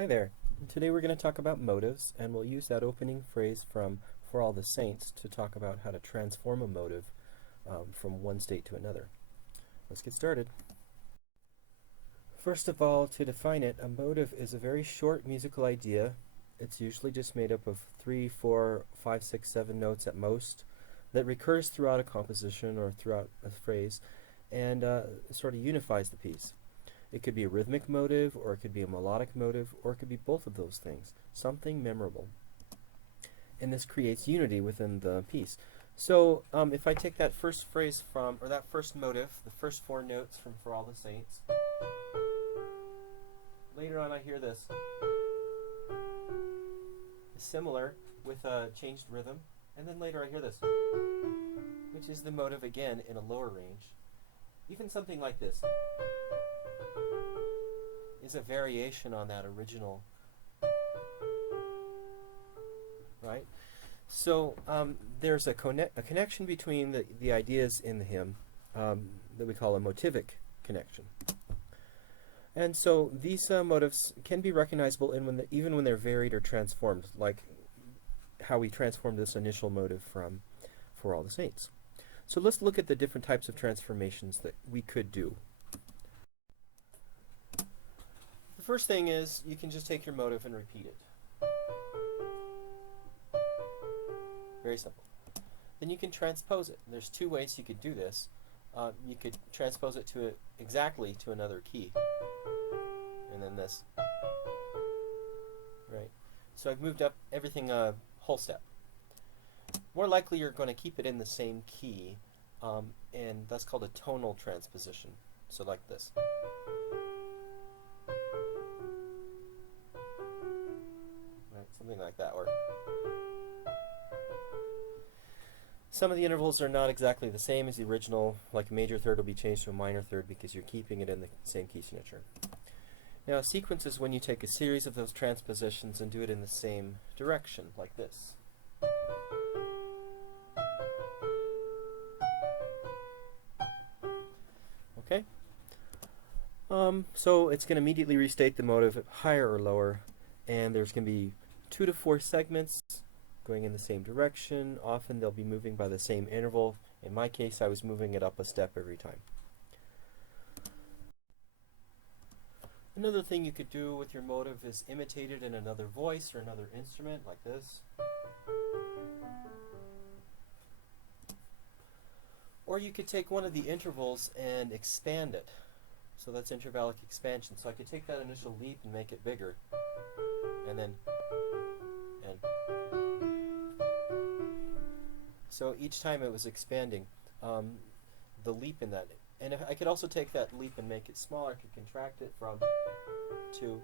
Hi there. Today we're going to talk about motives, and we'll use that opening phrase from For All the Saints to talk about how to transform a motive from one state to another. Let's get started. First of all, to define it, a motive is a very short musical idea. It's usually just made up of 3, 4, 5, 6, 7 notes at most that recurs throughout a composition or throughout a phrase and sort of unifies the piece. It could be a rhythmic motive, or it could be a melodic motive, or it could be both of those things. Something memorable. And this creates unity within the piece. So if I take that first phrase from, or that first motive, the first 4 notes from For All the Saints, later on I hear this. It's similar with a changed rhythm, and then later I hear this, which is the motive again in a lower range. Even something like this is a variation on that original, right? So there's a connection between the ideas in the hymn that we call a motivic connection. And so these motives can be recognizable even when they're varied or transformed, like how we transformed this initial motive from For All the Saints. So let's look at the different types of transformations that we could do. The first thing is you can just take your motive and repeat it. Very simple. Then you can transpose it. There's 2 ways you could do this. You could transpose it exactly to another key. And then this. Right. So I've moved up everything a whole step. More likely you're going to keep it in the same key, and that's called a tonal transposition. So like this. Something like that. Or some of the intervals are not exactly the same as the original, like a major third will be changed to a minor third because you're keeping it in the same key signature. Now a sequence is when you take a series of those transpositions and do it in the same direction, like this. Okay? So it's going to immediately restate the motive higher or lower, and there's going to be 2 to 4 segments going in the same direction. Often they'll be moving by the same interval. In my case, I was moving it up a step every time. Another thing you could do with your motive is imitate it in another voice or another instrument, like this. Or you could take one of the intervals and expand it. So that's intervallic expansion. So I could take that initial leap and make it bigger. And then, so each time it was expanding, the leap in that. And if I could also take that leap and make it smaller. I could contract it from 2,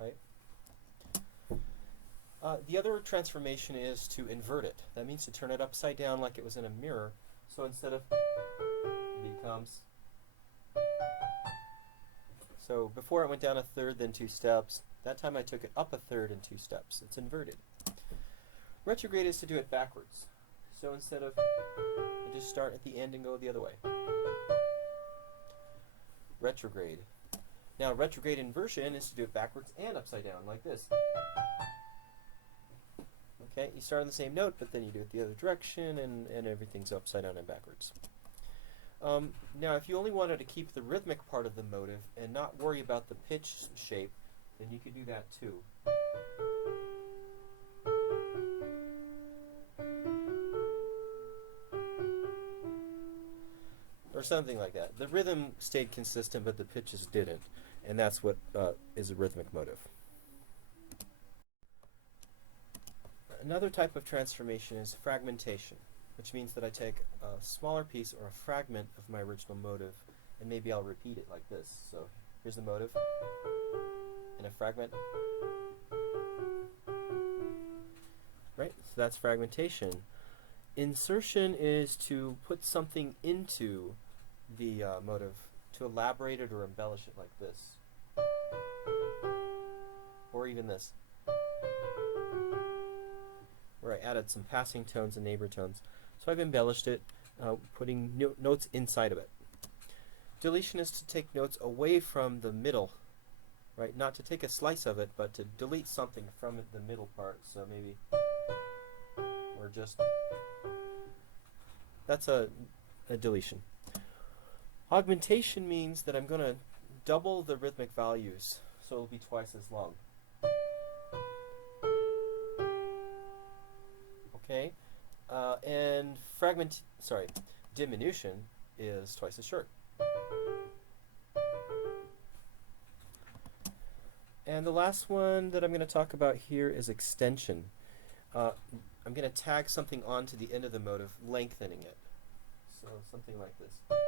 right? The other transformation is to invert it. That means to turn it upside down like it was in a mirror. So instead of, it becomes. So before it went down a third, then 2 steps. That time I took it up a third and 2 steps. It's inverted. Retrograde is to do it backwards. So instead of, I just start at the end and go the other way. Retrograde. Now retrograde inversion is to do it backwards and upside down, like this. Okay, you start on the same note, but then you do it the other direction, and everything's upside down and backwards. Now, if you only wanted to keep the rhythmic part of the motive and not worry about the pitch shape, then you could do that too. Or something like that. The rhythm stayed consistent, but the pitches didn't, and that's what is a rhythmic motive. Another type of transformation is fragmentation, which means that I take a smaller piece or a fragment of my original motive, and maybe I'll repeat it like this. So here's the motive, and a fragment. Right? So that's fragmentation. Insertion is to put something into the motive, to elaborate it or embellish it, like this. Or even this, where I added some passing tones and neighbor tones. So I've embellished it, putting notes inside of it. Deletion is to take notes away from the middle right? Not to take a slice of it, but to delete something from the middle part. So maybe we're just, that's a deletion. Augmentation means that I'm going to double the rhythmic values, so it'll be twice as long. Okay, and diminution is twice as short. And the last one that I'm going to talk about here is extension. I'm going to tag something onto the end of the motive, lengthening it. So something like this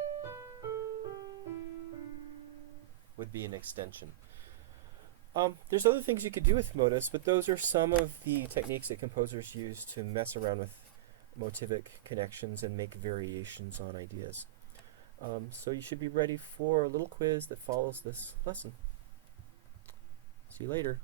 would be an extension. There's other things you could do with motives, but those are some of the techniques that composers use to mess around with motivic connections and make variations on ideas. So you should be ready for a little quiz that follows this lesson. See you later.